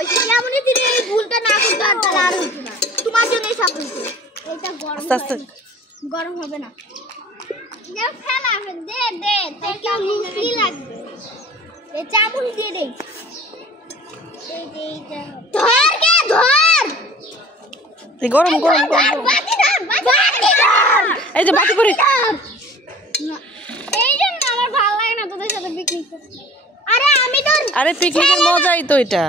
হইছে এমনই দিনে এই ভুলটা না করতে আর তাহলে আর হইতো না তোমার জন্যই সব হইছে এটা গরম হবে না যা ফেলা দে দে তাকে লুচি লাগবে এই চামচ দিয়ে দেই এই যে এইটা ধর কে ধর এই গরম বাটি ধর এই যে বাটি পড়ি এই জন্য আমার ভালো লাগে না তোদের সাথে পিকনিক করতে আরে পিকনিকের মজাই তো এটা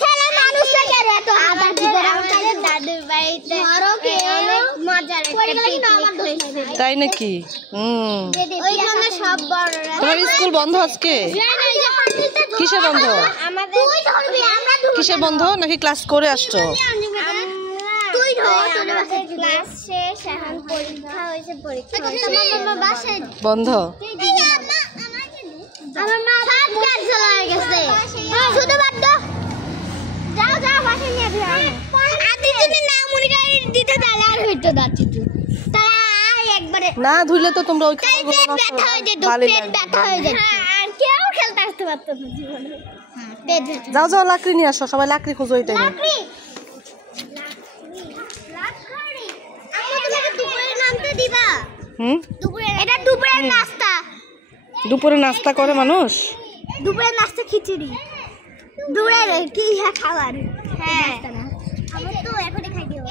ছেলে মানুষ লাগে রে তো আবার কি করে আমাদের দাদুর বাড়িতে ধরো কে মজা রে পড়ে গেলে কিন্তু আমার দোষ নাই তাই নাকি ওইখানে সব বড়রা তোমার স্কুল বন্ধ আজকে কিসে বন্ধ আমাদের তুই ধরবি আমরা কিসে বন্ধ নাকি ক্লাস করে আসছো তুই ধর তোদের বাসায় ক্লাস শেষ এখন পরীক্ষা হইছে পরীক্ষা তোমার বাসায় বন্ধ আমার মা সব কাজ চলে গেছে শুধু বাদ দাও যাও যাও বাসায় নিয়ে দিও আদি তুমি না মনে করে দিতে তাহলে আর হইতো না কিছু তাহলে একবারে না ধুইলে তো তোমরা ওই খাবারগুলো নষ্ট ব্যথা হয়ে যেত পেট ব্যথা হয়ে যেত আর কেউ খেলতে আসতে পারতো না জীবনে পেট ব্যথা যাও যাও লাকড়ি নিয়ে আসো সবাই লাকড়ি খোঁজো এই টাইমে লাকড়ি আমরা তোমাকে দুপুরে নামতে দিবা দুপুরে এটা দুপুরের নাস্তা দুপুরে নাস্তা করে মানুষ দুপুরের নাস্তা খিচুড়ি দুপুরের কি খাবার হ্যাঁ আমরা তো এখনই খাই দিও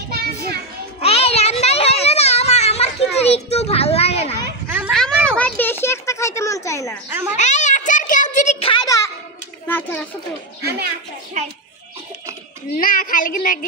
এই রান্নাই হইলো না আমার খিচুড়ি একটু ভালো লাগে না আমারও ভাই বেশি একটা খাইতে মন চায় না এই আচার কেউ যদি খায় না আচার আছে তো আমি আচার খাই না খাইলে কিন্তু